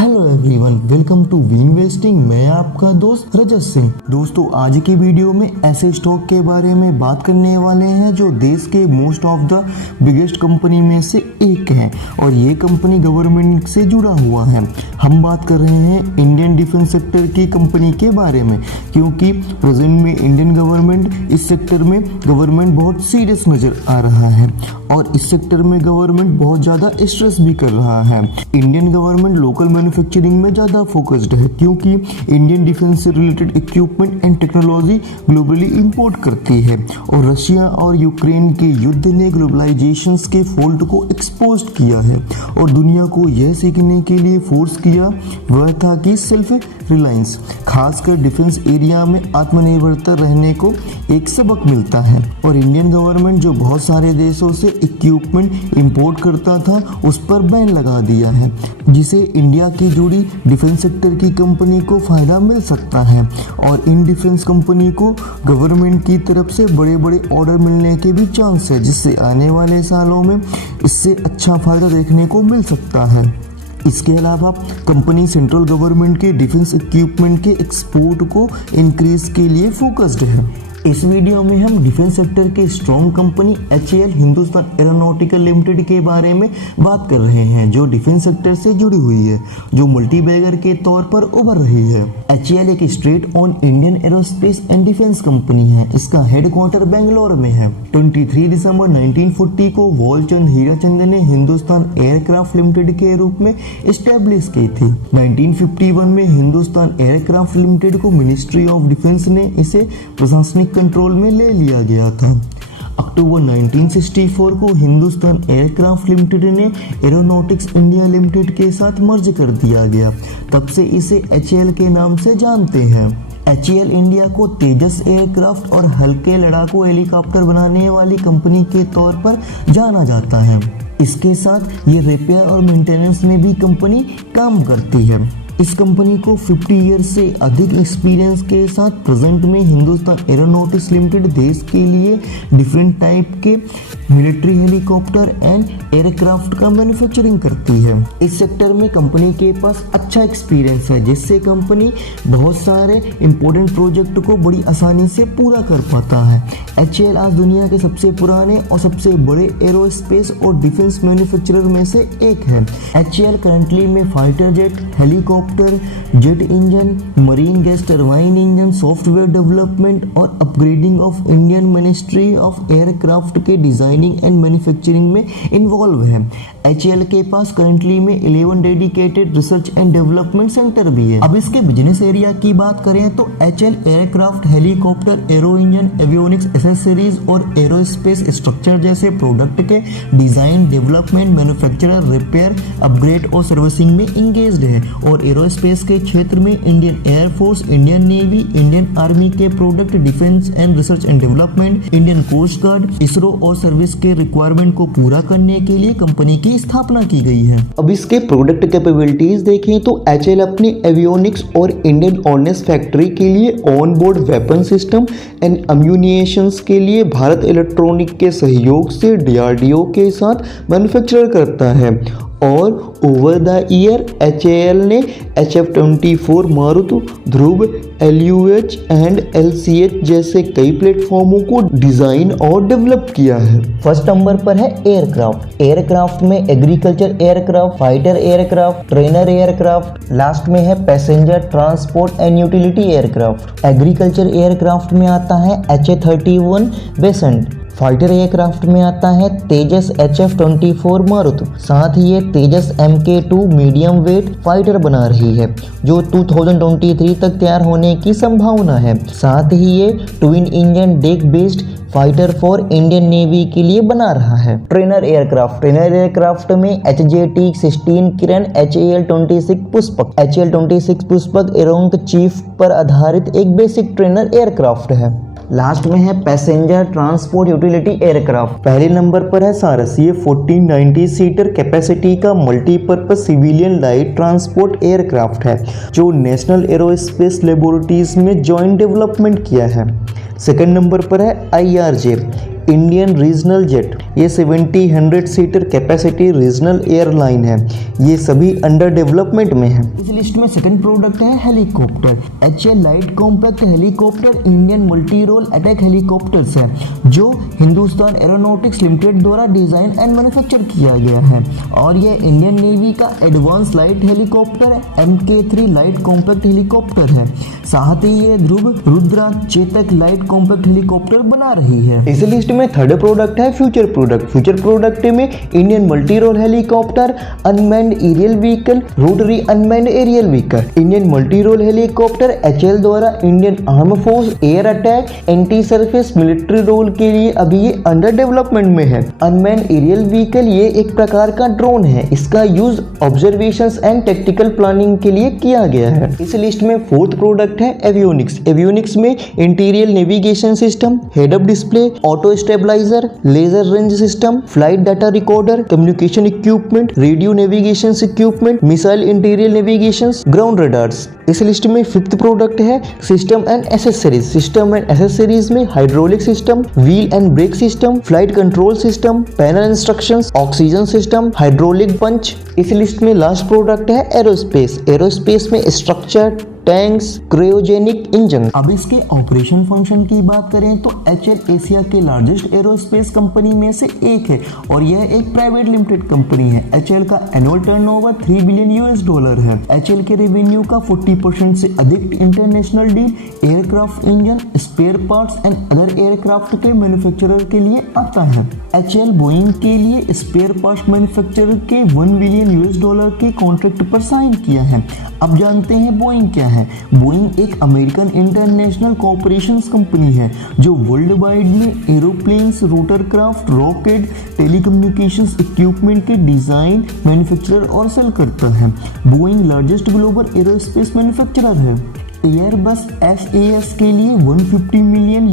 Hello everyone, welcome to V investing. मैं आपका दोस्त रजत सिंह। दोस्तों, आज की वीडियो में ऐसे स्टॉक के बारे में बात करने वाले हैं जो देश के most of the biggest company में से एक है और ये कंपनी गवर्नमेंट से जुड़ा हुआ है। हम बात कर रहे हैं इंडियन डिफेंस सेक्टर की कंपनी के बारे में, क्योंकि प्रेजेंट में इंडियन गवर्नमेंट इस सेक्टर में गवर्नमेंट बहुत सीरियस नजर आ रहा है और इस सेक्टर में गवर्नमेंट बहुत ज़्यादा स्ट्रेस भी कर रहा है। इंडियन गवर्नमेंट लोकल मैन्युफैक्चरिंग में ज़्यादा फोकस्ड है, क्योंकि इंडियन डिफेंस से related equipment and technology globally import करती है और रशिया और यूक्रेन के युद्ध ने ग्लोबलाइजेशन के फॉल्ट को एक्सपोज किया है और दुनिया को यह सीखने के लिए फोर्स किया वह था कि सेल्फ रिलायंस, खासकर डिफेंस एरिया में आत्मनिर्भरता रहने को एक सबक मिलता है। और इंडियन गवर्नमेंट जो बहुत सारे देशों से इक्विपमेंट इंपोर्ट करता था उस पर बैन लगा दिया है, जिसे इंडिया की जुड़ी डिफेंस सेक्टर की कंपनी को फायदा मिल सकता है और इन डिफेंस कंपनी को गवर्नमेंट की तरफ से बड़े बड़े ऑर्डर मिलने के भी चांस है, जिससे आने वाले सालों में इससे अच्छा फायदा देखने को मिल सकता है। इसके अलावा कंपनी सेंट्रल गवर्नमेंट के डिफेंस इक्विपमेंट के एक्सपोर्ट को इंक्रीज के लिए फोकस्ड है। इस वीडियो में हम डिफेंस सेक्टर के strong company HAL Hindustan aeronautical limited के बारे में बात कर रहे हैं, जो डिफेंस सेक्टर से जुड़ी हुई है, जो मल्टीबैगर के तौर पर उभर रही है। HAL एक straight on Indian aerospace and defence company है। इसका हेडक्वार्टर बेंगलोर में है। 23 दिसंबर 1940 को वॉलचंद हीराचंद ने हिंदुस्तान एयरक्राफ्ट लिमिटेड के रूप में स्टैब्लिश की थी। 1951 में हिंदुस्तान एयरक्राफ्ट लिमिटेड को मिनिस्ट्री ऑफ डिफेंस ने इसे प्रशासनिक कंट्रोल में ले लिया गया था। अक्टूबर 1964 को हिंदुस्तान एयरक्राफ्ट लिमिटेड ने एरोनॉटिक्स इंडिया लिमिटेड के साथ मर्ज कर दिया गया। तब से इसे HAL के नाम से जानते हैं। HAL इंडिया को तेजस एयरक्राफ्ट और हल्के लड़ाकू हेलीकॉप्टर बनाने वाली कंपनी के तौर पर जाना जाता है। इसके साथ ये रिपेयर और मेंटेनेंस में भी कंपनी काम करती है। इस कंपनी को 50 ईयर से अधिक एक्सपीरियंस के साथ प्रेजेंट में हिंदुस्तान एरोनॉटिक्स लिमिटेड देश के लिए डिफरेंट टाइप के मिलिट्री हेलीकॉप्टर एंड एयरक्राफ्ट का मैन्युफैक्चरिंग करती है। इस सेक्टर में कंपनी के पास अच्छा एक्सपीरियंस है, जिससे कंपनी बहुत सारे इंपॉर्टेंट प्रोजेक्ट को बड़ी आसानी से पूरा कर पाता है। HAL आज दुनिया के सबसे पुराने और सबसे बड़े एरोस्पेस और डिफेंस मैन्युफैक्चरर में से एक है। HAL करंटली में fighter jet, helicopter, jet engine, marine gas turbine engine, software development और upgrading of Indian ministry of aircraft के डिजाइनिंग एंड मैन्युफैक्चरिंग में इन्वॉल्व है। HAL के पास करंटली में 11 dedicated research and development centre भी है। अब इसके बिजनेस एरिया की बात करें तो HAL aircraft, helicopter, aero engine, avionics accessories और एरोस्पेस स्ट्रक्चर जैसे प्रोडक्ट के design, development, manufacturer, repair, upgrade और सर्विसिंग में इंगेज्ड है। और एरोस्पेस के क्षेत्र में Indian air force, Indian navy, Indian army के product, defence and research and development, Indian coast guard, ISRO और सर्विस के रिक्वायरमेंट को पूरा करने के लिए कंपनी की स्थापना की गई है। अब इसके प्रोडक्ट कैपेबिलिटीज देखें तो HAL अपनी एवियोनिक्स और इंडियन ऑर्डिनेंस फैक्ट्री के लिए on board weapon system and ammunitions के लिए भारत इलेक्ट्रॉनिक के सहयोग से DRDO के साथ मैन्युफैक्चर करता है। और ओवर द ईयर HAL ने HF-24 Marut, Dhruv, LUH and LCH जैसे कई प्लेटफॉर्मों को डिजाइन और डेवलप किया है। फर्स्ट नंबर पर है एयरक्राफ्ट। एयरक्राफ्ट में agriculture aircraft, fighter aircraft, trainer aircraft, last में है passenger transport and utility aircraft. Agriculture aircraft में आता है HA-31 बेसेंट। फाइटर एयरक्राफ्ट में आता है तेजस HF-24 मारुत। साथ ही ये तेजस MK2 मीडियम वेट फाइटर बना रही है, जो 2023 तक तैयार होने की संभावना है। साथ ही ये twin engine deck based fighter for Indian navy के लिए बना रहा है। ट्रेनर एयरक्राफ्ट में HJT-16 Kiran, HAL-26 Pushpak. HAL-26 Pushpak Aeronca chief पर आधारित एक बेसिक ट्रेनर एयरक्राफ्ट है। लास्ट में है पैसेंजर ट्रांसपोर्ट यूटिलिटी एयरक्राफ्ट। पहले नंबर पर है सारस। ये 1490 सीटर कैपेसिटी का multipurpose civilian light transport aircraft है, जो नेशनल एरोस्पेस लेबोरेटरीज में जॉइंट डेवलपमेंट किया है। सेकंड नंबर पर है IRJ। इंडियन रीजनल जेट, ये 70-100 सीटर कैपेसिटी रीजनल एयरलाइन है। ये सभी अंडर डेवलपमेंट में है। इस लिस्ट में सेकंड प्रोडक्ट है helicopter. HAL light compact helicopter Indian multi role attack helicopters है, जो हिंदुस्तान एरोनॉटिक्स लिमिटेड द्वारा डिजाइन एंड मैन्युफैक्चर किया गया है और यह इंडियन नेवी का advance light helicopter MK3 light compact helicopter है। साथ ही ये Dhruv, Rudra, Chetak light compact helicopter बना रही है। इस लिस्ट में थर्ड प्रोडक्ट है फ्यूचर प्रोडक्ट। फ्यूचर प्रोडक्ट में Indian multi role helicopter, unmanned aerial vehicle, rotary unmanned aerial vehicle. Indian multi role helicopter HAL द्वारा Indian arm force air attack anti surface military role के लिए अभी ये under development में है। Unmanned aerial vehicle ये एक प्रकार का ड्रोन है। इसका use observations and tactical planning के लिए किया गया है। इस लिस्ट में फोर्थ प्रोडक्ट है एवियोनिक्स। एवियोनिक्स में interior navigation system, head up display, auto stabiliser, laser range system, flight data recorder, communication equipment, radio navigation equipment, missile interior navigation, ground radars. इस लिस्ट में फिफ्थ प्रोडक्ट है system and accessories. System and accessories में hydraulic system, wheel and brake system, flight control system, panel instructions, oxygen system, hydraulic punch. इस list में last product है aerospace. Aerospace में structure, tanks, cryogenic engine. अब इसके operation function की बात करें तो HAL एशिया के लार्जेस्ट एरोस्पेस कंपनी में से एक है और यह एक प्राइवेट लिमिटेड कंपनी है। HAL का एनुअल टर्नओवर $3 बिलियन है। HAL के रेवेन्यू का 40% से अधिक international deal aircraft engine, spare parts and other aircraft के मैन्युफैक्चरर के लिए आता है। HAL बोइंग के लिए स्पेयर पार्ट्स मैन्युफैक्चरर के $1 बिलियन के कॉन्ट्रैक्ट पर साइन किया है। अब जानते हैं बोइंग क्या है। बोइंग एक अमेरिकन इंटरनेशनल कॉर्पोरेशन कंपनी है जो वर्ल्ड वाइड में aeroplanes, rotorcraft, rocket, telecommunications equipment के डिजाइन, मैन्युफैक्चरर और सेल करता है। Boeing largest global aerospace manufacturer है। एयरबस SAS के लिए $150 मिलियन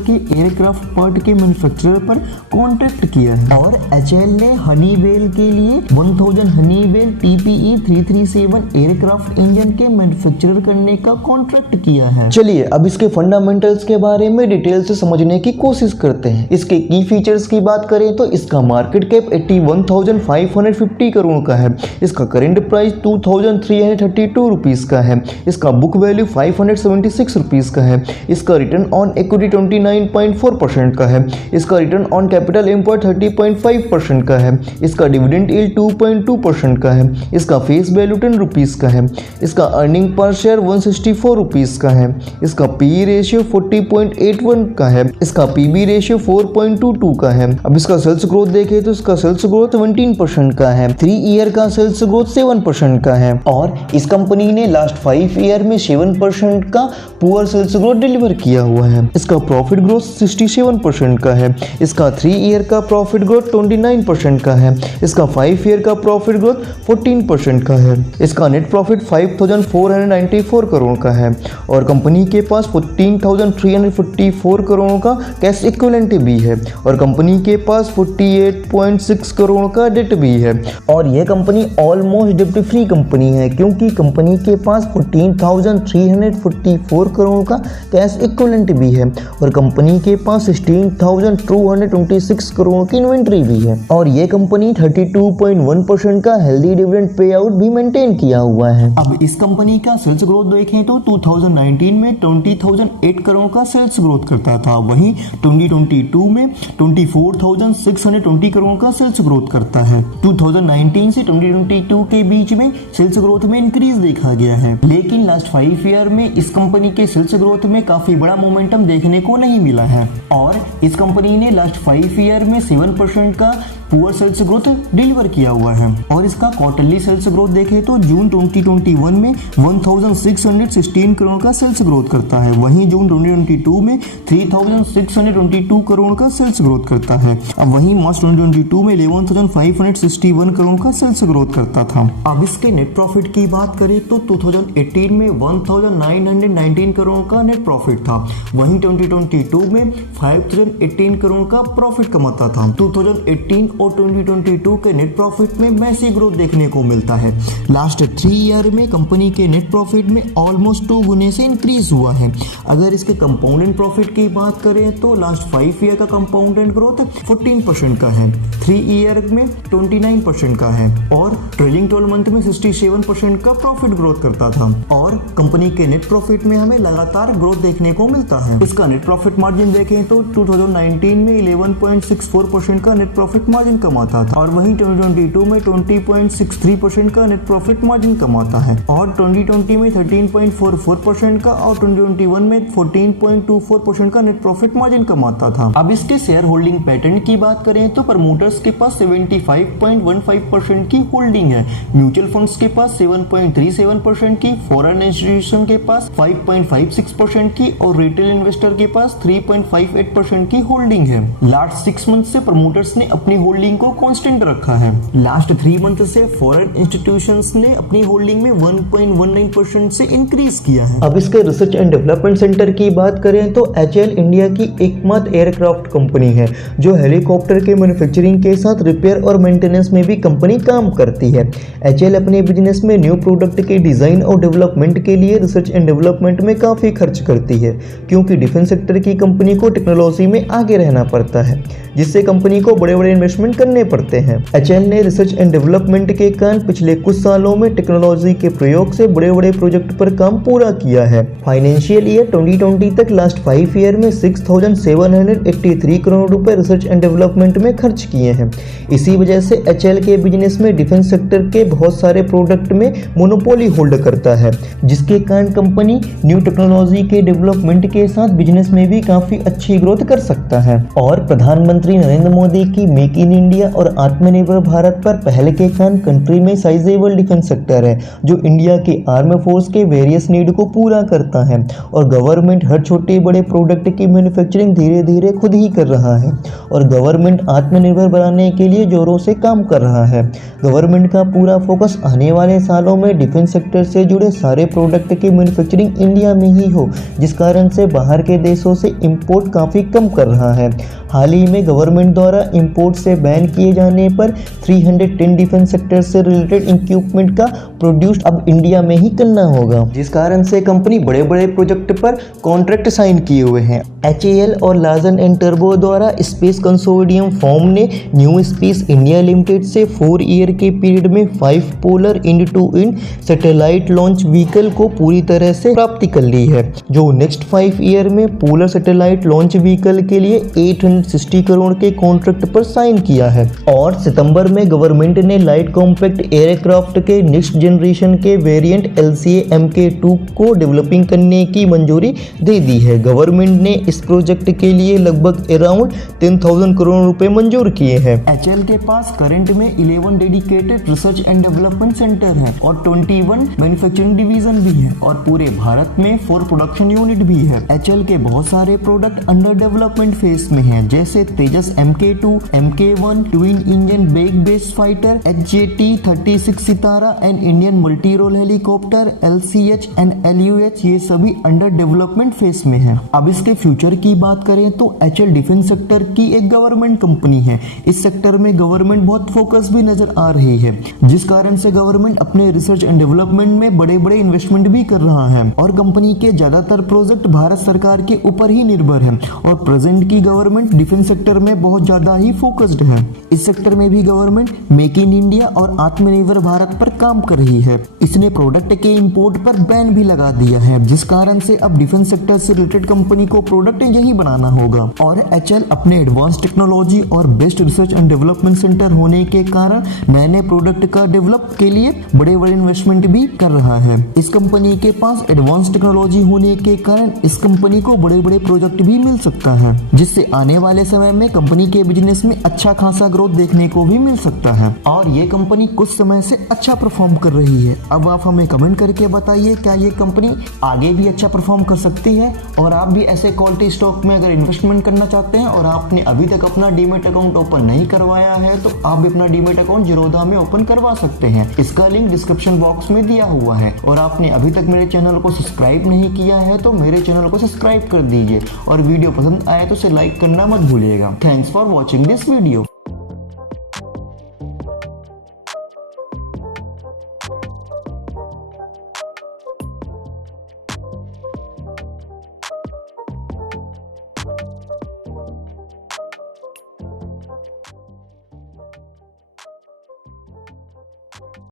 के एयरक्राफ्ट पार्ट के मैन्युफैक्चरर पर कॉन्ट्रैक्ट किया है और HAL ने हनीवेल के लिए 1000 हनीवेल TPE 337 एयरक्राफ्ट इंजन के मैन्युफैक्चरर करने का कॉन्ट्रैक्ट किया है। चलिए अब इसके फंडामेंटल्स के बारे में डिटेल से समझने की कोशिश करते हैं। इसके की फीचर्स की बात करें तो इसका मार्केट कैप 81,550 करोड़ का है। इसका करेंट प्राइस 2,332 रुपीज का है। इसका बुक वैल्यू 576 रुपीज का है। इसका रिटर्न ऑन इक्विटी 29.4% का है। इसका रिटर्न ऑन कैपिटल एम्प्लॉयड 30.5% का है। इसका डिविडेंड यील्ड 2.2% का है। इसका फेस वैल्यू 10 रुपीज का है। इसका अर्निंग पर शेयर 164 रुपीज का है। इसका पी रेशियो 40.81 का है। इसका पीबी रेशियो 4.22 का है। अब इसका सेल्स ग्रोथ देखें तो इसका सेल्स ग्रोथ 17% का है। 3 ईयर का सेल्स ग्रोथ 7% का है और इस कंपनी ने लास्ट 5 ईयर में 7% का पुअर सेल्स ग्रोथ डिलीवर किया हुआ है। इसका प्रॉफिट ग्रोथ 67% का है। इसका 3 ईयर का प्रॉफिट ग्रोथ 29% का है। इसका 5 ईयर का प्रॉफिट ग्रोथ 14% का है। इसका नेट प्रॉफिट 5,494 करोड़ का है और कंपनी के पास 14,344 करोड़ का कैश इक्विवेलेंट भी है और कंपनी के पास 48.6 करोड़ का डेट भी है और यह company almost debt free company है क्योंकि कंपनी के पास 14,344 करोड़ का कैश इक्विवेलेंट भी है और कंपनी के पास 16,226 करोड़ की इन्वेंट्री भी है और ये कंपनी 32.1% का हेल्दी डिविडेंड पे आउट भी मेंटेन किया हुआ है। अब इस कंपनी का सेल्स ग्रोथ देखें तो 2019 में 20,008 करोड़ का सेल्स ग्रोथ करता था, वहीं 2022 में 24,620 करोड़ का सेल्स ग्रोथ करता है। 2019 से 2022 के बीच में सेल्स ग्रोथ में इंक्रीज देखा गया है, लेकिन लास्ट 5 ईयर में इस कंपनी के सेल्स ग्रोथ में काफी बड़ा मोमेंटम देखने को नहीं मिला है और इस कंपनी ने लास्ट 5 ईयर में 7% का पुअर सेल्स ग्रोथ डिलीवर किया हुआ है और इसका क्वार्टरली सेल्स ग्रोथ देखें तो जून 2021 में 1,616 करोड़ का सेल्स ग्रोथ करता है, वहीं जून 2022 में 3,622 करोड़ का सेल्स ग्रोथ करता है। अब वहीं मार्च 2022 में 11,561 करोड़ का सेल्स ग्रोथ करता था। अब इसके नेट प्रॉफिट की बात करें तो 2018 में 1,919 करोड़ का नेट प्रॉफिट था, वहीं 2022 में 5,018 करोड़ का प्रॉफिट कमाता था। 2018 और 2022 के नेट प्रॉफिट में मैसिव ग्रोथ देखने को मिलता है। लास्ट 3 ईयर में कंपनी के नेट प्रॉफिट में ऑलमोस्ट 2 गुने से इंक्रीज हुआ है। अगर इसके कंपाउंडेड प्रॉफिट की बात करें तो लास्ट 5 ईयर का कंपाउंडेड ग्रोथ 14% का है, 3 ईयर में 29% का है और ट्रेलिंग 12 मंथ में 67% का प्रॉफिट ग्रोथ करता था। और कंपनी के नेट प्रॉफिट में हमें लगातार ग्रोथ देखने को मिलता है। इसका नेट प्रॉफिट मार्जिन देखें तो 2019 में 11.64% का नेट प्रॉफिट मार्जिन कमाता था और वहीं 2022 में 20.63% का नेट प्रॉफिट मार्जिन कमाता है और 2020 में 13.44% का और 2021 में 14.24% का नेट प्रॉफिट मार्जिन कमाता था। अब इसके शेयर होल्डिंग पैटर्न की बात करें तो प्रमोटर्स के पास 75.15% की होल्डिंग है, म्यूचुअल फंड्स के पास 7.37% की, फॉरेन इंस्टीट्यूशन के पास 5.56% की और रिटेल इन्वेस्टर के पास 3.58% की होल्डिंग है। लास्ट 6 मंथ से प्रमोटर्स ने अपनी होल्डिंग को कांस्टेंट रखा है। लास्ट 3 मंथ से फॉरेन इंस्टीट्यूशंस ने अपनी होल्डिंग में 1.19% से इंक्रीज किया है। अब इसके रिसर्च एंड डेवलपमेंट सेंटर की बात करें तो एचएएल इंडिया की एकमात्र एयरक्राफ्ट कंपनी है जो हेलीकॉप्टर के मैन्युफैक्चरिंग के साथ रिपेयर और मेंटेनेंस में भी कंपनी काम करती है। एचएएल अपने बिजनेस में न्यू प्रोडक्ट के डिजाइन और डेवलपमेंट के लिए रिसर्च एंड डेवलपमेंट में काफी खर्च करती है, क्योंकि डिफेंस सेक्टर की कंपनी को टेक्नोलॉजी में आगे रहना पड़ता है, जिससे कंपनी को बड़े बड़े इन्वेस्टमेंट करने पड़ते हैं। एचएएल ने रिसर्च एंड डेवलपमेंट के कारण पिछले कुछ सालों में टेक्नोलॉजी के प्रयोग से बड़े बड़े प्रोजेक्ट पर काम पूरा किया है। फाइनेंशियल ईयर 2020 तक लास्ट 5 ईयर में 6,783 करोड़ रुपए रिसर्च एंड डेवलपमेंट में खर्च किए हैं। इसी वजह से एचएएल के बिजनेस में डिफेंस सेक्टर के बहुत सारे प्रोडक्ट में मोनोपोली होल्ड करता है, जिसके कारण कंपनी न्यू टेक्नोलॉजी के डेवलपमेंट के साथ बिजनेस में भी काफी अच्छी ग्रोथ कर सकता है। और प्रधानमंत्री नरेंद्र मोदी की मेक इन इंडिया और आत्मनिर्भर भारत पर पहल के कारण कंट्री में साइजेबल डिफेंस सेक्टर है जो इंडिया के आर्म फोर्स के वेरियस नीड को पूरा करता है और गवर्नमेंट हर छोटे बड़े प्रोडक्ट की मैन्युफैक्चरिंग धीरे धीरे खुद ही कर रहा है और गवर्नमेंट आत्मनिर्भर बनाने के लिए जोरों से काम कर रहा है। गवर्नमेंट का पूरा फोकस आने वाले सालों में डिफेंस सेक्टर से जुड़े सारे प्रोडक्ट की मैन्युफैक्चरिंग इंडिया में ही हो, जिस कारण से बाहर के देशों से इंपोर्ट काफ़ी कम कर रहा है। हाल ही में गवर्नमेंट द्वारा इंपोर्ट से बैन किए जाने पर 310 डिफेंस सेक्टर से रिलेटेड इक्विपमेंट का प्रोड्यूस अब इंडिया में ही करना होगा, जिस कारण से कंपनी बड़े बड़े प्रोजेक्ट पर कॉन्ट्रैक्ट साइन किए हुए हैं। एचएएल और लार्सन एंड टर्बो द्वारा स्पेस कंसोर्टियम फॉर्म ने न्यू स्पेस इंडिया लिमिटेड से 4 ईयर के पीरियड में 5 polar end-to-end satellite launch vehicle को पूरी तरह से प्राप्ति कर ली है, जो नेक्स्ट 5 ईयर में पोलर सैटेलाइट लॉन्च व्हीकल के लिए 860 करोड़ के कॉन्ट्रैक्ट पर साइन किया है। और सितंबर में गवर्नमेंट ने लाइट कॉम्पैक्ट एयरक्राफ्ट के नेक्स्ट जनरेशन के वेरिएंट LCA Mk2 को डेवलपिंग करने की मंजूरी दे दी है। गवर्नमेंट ने इस प्रोजेक्ट के लिए लगभग अराउंड 10,000 करोड़ रुपए मंजूर किए हैं। एचएएल के पास करंट में 11 dedicated research and development centre है और 21 मैन्युफैक्चरिंग डिवीजन भी है और पूरे भारत में 4 प्रोडक्शन यूनिट भी है। एचएएल के बहुत सारे प्रोडक्ट अंडर डेवलपमेंट फेज में हैं, जैसे Tejas Mk2, Mk1, twin engine deck based fighter, HJT-36 Sitara and Indian multi role helicopter, LCH and LUH, ये सभी अंडर डेवलपमेंट फेज में है। अब इसके फ्यूचर की बात करें तो एचएएल डिफेंस सेक्टर की एक गवर्नमेंट कंपनी है। इस सेक्टर में गवर्नमेंट बहुत फोकस भी नजर आ रही है, जिस कारण से गवर्नमेंट अपने रिसर्च एंड डेवलपमेंट में बड़े बड़े इन्वेस्टमेंट भी कर रहा है और कंपनी के ज्यादातर प्रोजेक्ट भारत सरकार के ऊपर ही निर्भर है और प्रेजेंट की गवर्नमेंट डिफेंस सेक्टर में बहुत ज्यादा ही फोकस्ड है। इस सेक्टर में भी गवर्नमेंट मेक इन इंडिया और आत्मनिर्भर भारत पर काम कर रही है। इसने प्रोडक्ट के इंपोर्ट पर बैन भी लगा दिया है, जिस कारण से अब डिफेंस सेक्टर से रिलेटेड कंपनी को प्रोडक्ट यही बनाना होगा। और एचएएल अपने एडवांस टेक्नोलॉजी और best research and development centre होने के कारण नए नए प्रोडक्ट का डेवलप के लिए बड़े बड़े इन्वेस्टमेंट भी कर रहा है। इस कंपनी के पास एडवांस टेक्नोलॉजी होने के कारण इस कंपनी को बड़े बड़े प्रोजेक्ट भी मिल सकता है, जिससे आने वाले समय में कंपनी के बिजनेस में अच्छा खासा ग्रोथ देखने को भी मिल सकता है। और ये कंपनी कुछ समय से अच्छा परफॉर्म कर रही है। अब आप हमें कमेंट करके बताइए, क्या ये कंपनी आगे भी अच्छा परफॉर्म कर सकती है? और आप भी ऐसे क्वालिटी स्टॉक में अगर इन्वेस्टमेंट करना चाहते हैं और आपने अभी तक अपना डीमैट अकाउंट ओपन नहीं करवाया है, तो आप भी अपना डीमैट अकाउंट जीरोधा में ओपन करवा सकते हैं। इसका लिंक डिस्क्रिप्शन बॉक्स में दिया हुआ है। और आपने अभी तक मेरे चैनल को सब्सक्राइब नहीं किया है तो मेरे चैनल को सब्सक्राइब कर दीजिए और वीडियो पसंद आए तो इसे लाइक करना मत भूलिएगा। Thanks for watching this video.